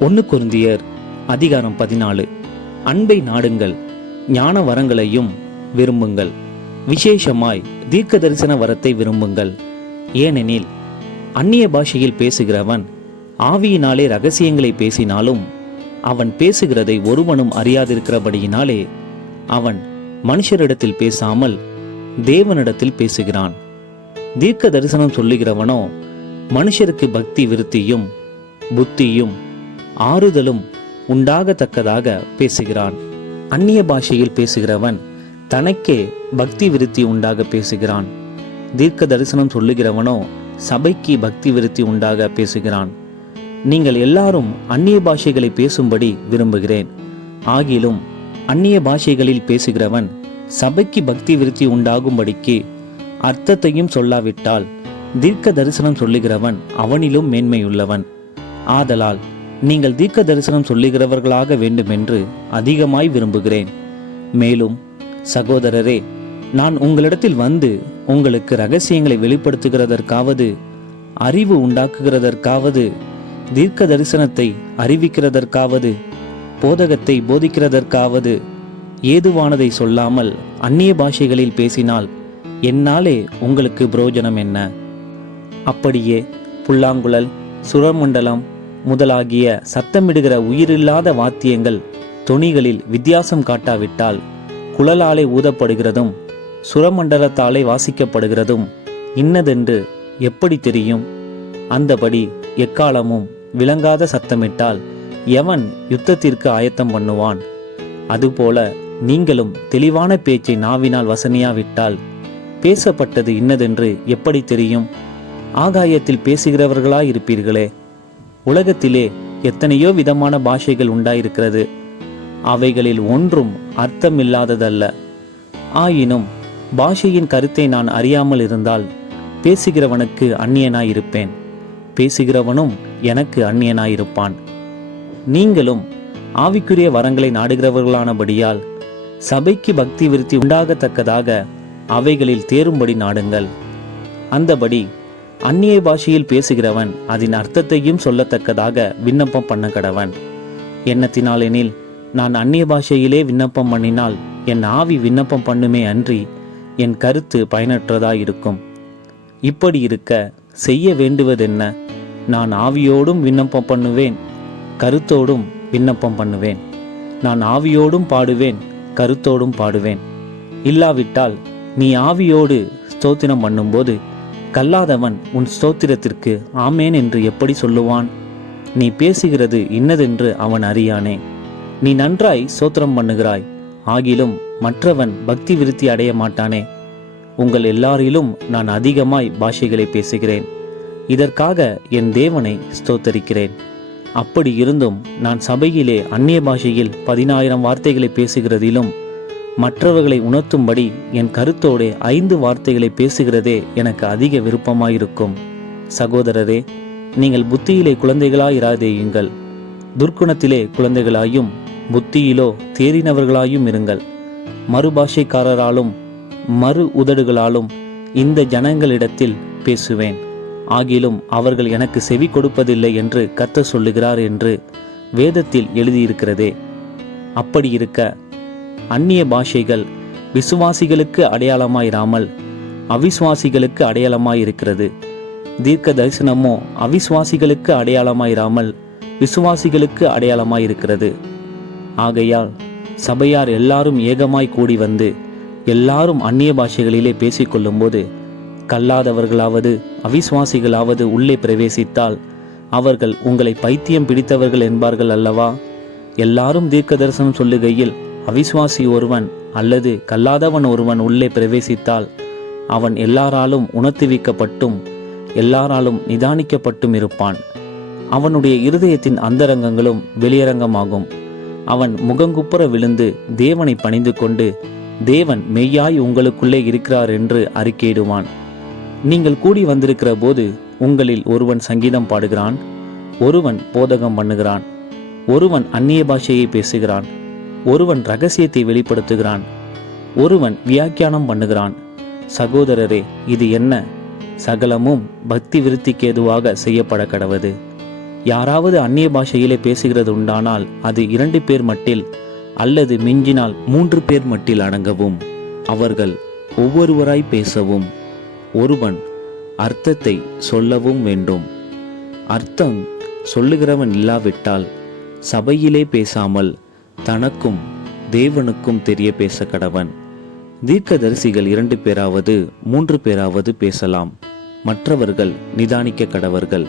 ஒன்று குருந்தியர் அதிகாரம் பதினாலு. அன்பை நாடுங்கள் ஞான வரங்களையும் விரும்புங்கள். விசேஷமாய் தீர்க்க தரிசன வரத்தை விரும்புங்கள். ஏனெனில் அந்நிய பாஷையில் பேசுகிறவன் ஆவியினாலே ரகசியங்களை பேசினாலும் அவன் பேசுகிறதை ஒருவனும் அறியாதிருக்கிறபடியினாலே அவன் மனுஷரிடத்தில் பேசாமல் தேவனிடத்தில் பேசுகிறான். தீர்க்க தரிசனம் சொல்லுகிறவனோ மனுஷருக்கு பக்தி விருத்தியும் புத்தியும் ஆறுதலும் உண்டாகத்தக்கதாக பேசுகிறான். அந்நிய பாஷையில் பேசுகிறவன் தனக்கே பக்தி விருத்தி உண்டாக பேசுகிறான். தீர்க்க தரிசனம் சொல்லுகிறவனோ சபைக்கு பக்தி விருத்தி உண்டாக பேசுகிறான். நீங்கள் எல்லாரும் அந்நிய பாஷைகளை பேசும்படி விரும்புகிறேன். ஆகிலும் அந்நிய பாஷைகளில் பேசுகிறவன் சபைக்கு பக்தி விருத்தி உண்டாகும்படிக்கு அர்த்தத்தையும் சொல்லாவிட்டால் தீர்க்க தரிசனம் சொல்லுகிறவன் அவனிலும் மேன்மையுள்ளவன். ஆதலால் நீங்கள் தீர்க்க தரிசனம் சொல்லுகிறவர்களாக வேண்டுமென்று அதிகமாய் விரும்புகிறேன். மேலும் சகோதரரே நான் உங்களிடத்தில் வந்து உங்களுக்கு ரகசியங்களை வெளிப்படுத்துகிறதற்காவது அறிவு உண்டாக்குகிறதற்காவது தீர்க்க தரிசனத்தை அறிவிக்கிறதற்காவது போதகத்தை போதிக்கிறதற்காவது ஏதுவானதை சொல்லாமல் அந்நிய பாஷைகளில் பேசினால் என்னாலே உங்களுக்கு புரோஜனம் என்ன? அப்படியே புல்லாங்குழல் சுரமண்டலம் முதலாகிய சத்தமிடுகிற உயிரில்லாத வாத்தியங்கள் தொனிகளில் வித்தியாசம் காட்டாவிட்டால் குழலாலே ஊதப்படுகிறதும் சுரமண்டலத்தாலே வாசிக்கப்படுகிறதும் இன்னதென்று எப்படி தெரியும்? அந்தபடி எக்காலமும் விளங்காத சத்தமிட்டால் எவன் யுத்தத்திற்கு ஆயத்தம் பண்ணுவான்? அதுபோல நீங்களும் தெளிவான பேச்சை நாவினால் வசனியாவிட்டால் பேசப்பட்டது இன்னதென்று எப்படி தெரியும்? ஆகாயத்தில் பேசுகிறவர்களாயிருப்பீர்களே உலகத்திலே எத்தனையோ விதமான பாஷைகள் உண்டாயிருக்கிறது. அவைகளில் ஒன்றும் அர்த்தமில்லாததல்ல. ஆயினும் பாஷையின் கருத்தை நான் அறியாமல் இருந்தால் பேசுகிறவனுக்கு அந்நியனாயிருப்பேன். பேசுகிறவனும் எனக்கு அந்நியனாயிருப்பான். நீங்களும் ஆவிக்குரிய வரங்களை நாடுகிறவர்களானபடியால் சபைக்கு பக்தி விருத்தி உண்டாகத்தக்கதாக அவைகளில் தேரும்படி நாடுங்கள். அந்தபடி அந்நிய பாஷையில் பேசுகிறவன் அதன் அர்த்தத்தையும் சொல்லத்தக்கதாக விண்ணப்பம் பண்ண கடவன். எண்ணத்தினாலெனில் நான் அந்நிய பாஷையிலே விண்ணப்பம் பண்ணினால் என் ஆவி விண்ணப்பம் பண்ணுமே அன்றி என் கருத்து பயனற்றதாயிருக்கும். இப்படி இருக்க செய்ய வேண்டுவதென்ன? நான் ஆவியோடும் விண்ணப்பம் பண்ணுவேன் கருத்தோடும் விண்ணப்பம் பண்ணுவேன். நான் ஆவியோடும் பாடுவேன் கருத்தோடும் பாடுவேன். இல்லாவிட்டால் நீ ஆவியோடு ஸ்தோத்திரம் பண்ணும்போது கல்லாதவன் உன் ஸ்தோத்திரத்திற்கு ஆமேன் என்று எப்படி சொல்லுவான்? நீ பேசுகிறது இன்னதென்று அவன் அறியானே. நீ நன்றாய் ஸ்தோத்திரம் பண்ணுகிறாய். ஆகிலும் மற்றவன் பக்தி விருத்தி அடைய மாட்டானே. உங்கள் எல்லாரிலும் நான் அதிகமாய் பாஷைகளை பேசுகிறேன். இதற்காக என் தேவனை ஸ்தோத்தரிக்கிறேன். அப்படி இருந்தும் நான் சபையிலே அந்நிய பாஷையில் பதினாயிரம் வார்த்தைகளை பேசுகிறதிலும் மற்றவர்களை உணர்த்தும்படி என் கருத்தோடே ஐந்து வார்த்தைகளை பேசுகிறதே எனக்கு அதிக விருப்பமாயிருக்கும். சகோதரரே நீங்கள் புத்தியிலே குழந்தைகளாயிராதேயுங்கள். துர்க்குணத்திலே குழந்தைகளாயும் புத்தியிலோ தேறினவர்களாயும் இருங்கள். மறுபாஷைக்காரராலும் மறு உதடுகளாலும் இந்த ஜனங்களிடத்தில் பேசுவேன். ஆகிலும் அவர்கள் எனக்கு செவி கொடுப்பதில்லை என்று கர்த்தர் சொல்லுகிறார் என்று வேதத்தில் எழுதியிருக்கிறதே. அப்படி இருக்க அந்நிய பாஷைகள் விசுவாசிகளுக்கு அடையாளமாயிராமல் அவிசுவாசிகளுக்கு அடையாளமாயிருக்கிறது. தீர்க்க தரிசனமோ அவிசுவாசிகளுக்கு அடையாளமாயிராமல் விசுவாசிகளுக்கு அடையாளமாயிருக்கிறது. ஆகையால் சபையார் எல்லாரும் ஏகமாய் கூடி வந்து எல்லாரும் அந்நிய பாஷைகளிலே பேசிக்கொள்ளும்போது கல்லாதவர்களாவது அவிசுவாசிகளாவது உள்ளே பிரவேசித்தால் அவர்கள் உங்களை பைத்தியம் பிடித்தவர்கள் என்பார்கள் அல்லவா? எல்லாரும் தீர்க்க தரிசனம் சொல்லுகையில் அவிசுவாசி ஒருவன் அல்லது கல்லாதவன் ஒருவன் உள்ளே பிரவேசித்தால் அவன் எல்லாராலும் உணர்த்துவிக்கப்பட்டும் எல்லாராலும் நிதானிக்கப்பட்டும் இருப்பான். அவனுடைய இருதயத்தின் அந்தரங்கங்களும் வெளியரங்கமாகும். அவன் முகங்குப்புற விழுந்து தேவனை பணிந்து கொண்டு தேவன் மெய்யாய் உங்களுக்குள்ளே இருக்கிறார் என்று அறிக்கையிடுவான். நீங்கள் கூடி வந்திருக்கிற போது உங்களில் ஒருவன் சங்கீதம் பாடுகிறான் ஒருவன் போதகம் பண்ணுகிறான் ஒருவன் அந்நிய பாஷையை பேசுகிறான். ஒருவன் ரகசியத்தை வெளிப்படுத்துகிறான் ஒருவன் வியாக்கியானம் பண்ணுகிறான். சகோதரரே இது என்ன? சகலமும் பக்தி விருத்திக்கு ஏதுவாக செய்யப்பட கடவது. யாராவது அந்நிய பாஷையிலே பேசுகிறது உண்டானால் அது இரண்டு பேர் மட்டில் அல்லது மிஞ்சினால் மூன்று பேர் மட்டில் அடங்கவும் அவர்கள் ஒவ்வொருவராய் பேசவும். ஒருவன் அர்த்தத்தை சொல்லவும் வேண்டும். அர்த்தம் சொல்லுகிறவன் இல்லாவிட்டால் சபையிலே பேசாமல் தனக்கும் தேவனுக்கும் தெரிய பேச கடவன் தீர்க்கதரிசிகள் இரண்டு பேராவது மூன்று பேராவது பேசலாம். மற்றவர்கள் நிதானிக்க கடவர்கள்.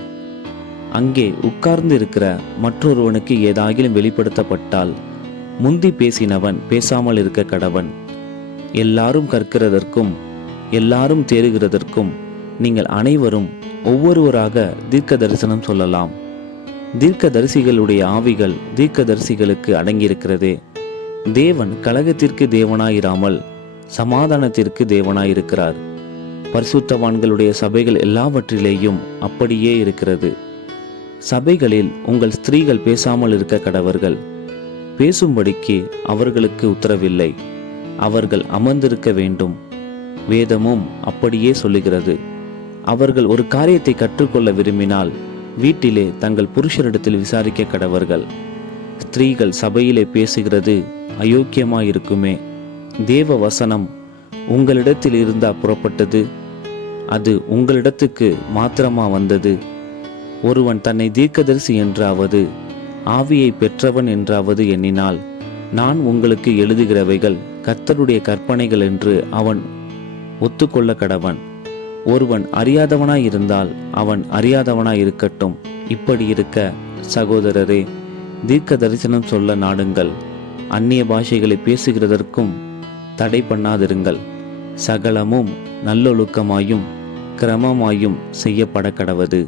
அங்கே உட்கார்ந்து இருக்கிற மற்றொருவனுக்கு ஏதாகிலும் வெளிப்படுத்தப்பட்டால் முந்தி பேசினவன் பேசாமல் இருக்க கடவன். எல்லாரும் கற்கிறதற்கும் எல்லாரும் தேறுகிறதற்கும் நீங்கள் அனைவரும் ஒவ்வொருவராக தீர்க்க தரிசனம் சொல்லலாம். தீர்க்கதரிசிகளுடைய ஆவிகள் தீர்க்கதரிசிகளுக்கு அடங்கியிருக்கிறதே. தேவன் கலகத்திற்கு தேவனாயிராமல் சமாதானத்திற்கு தேவனாயிருக்கிறார். பரிசுத்தவான்களுடைய சபைகள் எல்லாவற்றிலேயும் அப்படியே இருக்கிறது. சபைகளில் உங்கள் ஸ்திரீகள் பேசாமல் இருக்க கடவர்கள் பேசும்படிக்கு அவர்களுக்கு உத்தரவில்லை. அவர்கள் அமர்ந்திருக்க வேண்டும். வேதமும் அப்படியே சொல்லுகிறது. அவர்கள் ஒரு காரியத்தை கற்றுக்கொள்ள விரும்பினால் வீட்டிலே தங்கள் புருஷரிடத்தில் விசாரிக்க கடவர்கள். ஸ்திரீகள் சபையிலே பேசுகிறது அயோக்கியமாயிருக்குமே. தேவ வசனம் உங்களிடத்தில் இருந்தா புறப்பட்டது. அது உங்களிடத்துக்கு மாத்திரமா வந்தது. ஒருவன் தன்னை தீர்க்கதரிசி என்றாவது ஆவியை பெற்றவன் என்றாவது எண்ணினால் நான் உங்களுக்கு எழுதுகிறவைகள் கர்த்தருடைய கற்பனைகள் என்று அவன் ஒத்துக்கொள்ள கடவன் ஒருவன் அறியாதவனாய் இருந்தால் அவன் அறியாதவனாய் இருக்கட்டும் இப்படி இருக்க சகோதரரே தீர்க்க தரிசனம் சொல்ல நாடுங்கள். அந்நிய பாஷைகளை பேசுகிறதற்கும் தடை பண்ணாதிருங்கள். சகலமும் நல்லொழுக்கமாயும் கிரமமாயும் செய்யப்பட கடவது